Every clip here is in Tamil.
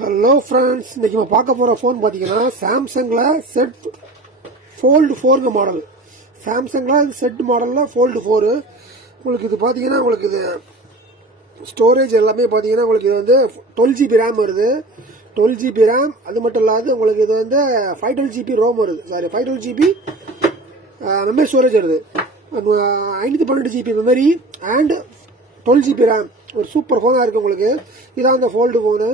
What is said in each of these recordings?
ஹலோ ஃப்ரெண்ட்ஸ், இன்னைக்கு நம்ம பார்க்க போகிற ஃபோன் பார்த்தீங்கன்னா சாம்சங்கில் செட் ஃபோல்டு 4 மாடல். சாம்சங்கில் செட் மாடலில் ஃபோல்டு 4. உங்களுக்கு இது பார்த்தீங்கன்னா உங்களுக்கு இது ஸ்டோரேஜ் எல்லாமே பார்த்தீங்கன்னா உங்களுக்கு இது வந்து 12 GB ரேம் வருது. 12 GB ரேம். அது மட்டும் இல்லாது உங்களுக்கு இது வந்து 512 GB ரோம் வருது. 512 GB மெமரி ஸ்டோரேஜ் வருது. 512 GB memory and 12 GB RAM. ஒரு சூப்பர் ஃபோனாக இருக்குது உங்களுக்கு. இதான் அந்த ஃபோல்டு ஃபோனு.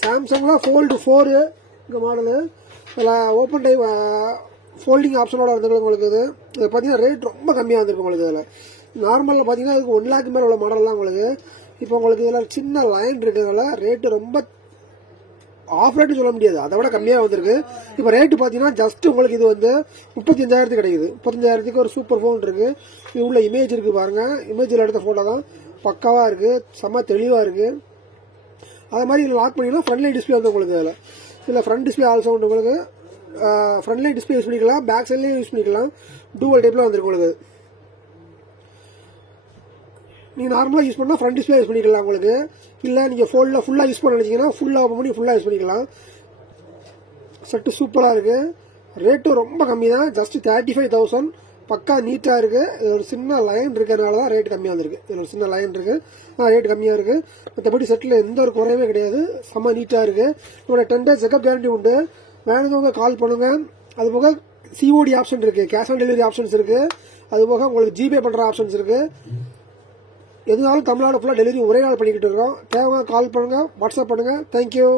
சாம்சங்கில் ஃபோல்டு 4 இந்த மாடலு. இதில் ஓப்பன் டைப் ஃபோல்டிங் ஆப்ஷனோட இருந்தது உங்களுக்கு. இது பார்த்தீங்கன்னா ரேட் ரொம்ப கம்மியாக வந்துருக்கு உங்களுக்கு. இதில் நார்மலில் பார்த்தீங்கன்னா இதுக்கு 1 lakh மேலே உள்ள மாடல்லாம் உங்களுக்கு. இப்போ உங்களுக்கு இதில் சின்ன லைன் இருக்கிறதுனால ரேட்டு ரொம்ப ஆஃப் ரேட்டு சொல்ல முடியாது, அதை விட கம்மியாக வந்திருக்கு. இப்போ ரேட்டு பார்த்தீங்கன்னா ஜஸ்ட் உங்களுக்கு இது வந்து 35,000 கிடைக்குது. 35,000 ஒரு சூப்பர் ஃபோன் இருக்குது. இது உள்ள இமேஜ் இருக்குது பாருங்கள். இமேஜில் எடுத்த ஃபோட்டோ தான் பக்காவாக இருக்குது, செம்ம தெளிவாக இருக்குது. அதே மாதிரி இதில் லாக் பண்ணிங்கன்னா ஃப்ரண்ட் லைட் டிஸ்பிளே வந்து உங்களுக்கு இதில் ஃப்ரண்ட் டிஸ்பிளே ஆல்சோ வந்து உங்களுக்கு ஃப்ரண்ட் லைட் டிஸ்பிளே யூஸ் பண்ணிக்கலாம், பேக் சைட்லேயும் யூஸ் பண்ணிக்கலாம். டூவல் டைப்பில் வந்துருக்கு உங்களுக்கு. நீங்கள் நார்மலாக யூஸ் பண்ணால் ஃப்ரண்ட் டிஸ்பிளே யூஸ் பண்ணிக்கலாம் உங்களுக்கு. இல்லை நீங்கள் ஃபோல்டில் ஃபுல்லாக யூஸ் பண்ண நினச்சிங்கன்னா ஃபுல்லாக ஓப்பன் பண்ணி ஃபுல்லாக யூஸ் பண்ணிக்கலாம். செட்டு சூப்பராக இருக்குது. ரேட்டும் ரொம்ப கம்மி தான், ஜஸ்ட் 35,000. பக்கா நீட்டாக இருக்குது. இதில் ஒரு சின்ன லைன் இருக்கிறதுனால தான் ரேட் கம்மியாக வந்துருக்கு. இதில் ஒரு சின்ன லைன் இருக்குது, ரேட் கம்மியாக இருக்குது. மற்றபடி செட்டில் எந்த ஒரு குறையுமே கிடையாது, செம்ம நீட்டாக இருக்குது. இதோட 10 days செக்அப் கேரண்டி உண்டு. வேணுங்க கால் பண்ணுங்கள். அது போக சிஓடி ஆப்ஷன் இருக்குது, கேஷ் ஆன் டெலிவரி ஆப்ஷன்ஸ் இருக்குது. அது போக உங்களுக்கு ஜிபே பண்ணுற ஆப்ஷன்ஸ் இருக்குது. எதுனாலும் தமிழ்நாடு ஃபுல்லாக டெலிவரி ஒரே நாள் பண்ணிக்கிட்டு இருக்கோம். தேவைங்க கால் பண்ணுங்கள், வாட்ஸ்அப் பண்ணுங்கள். தேங்க்யூ.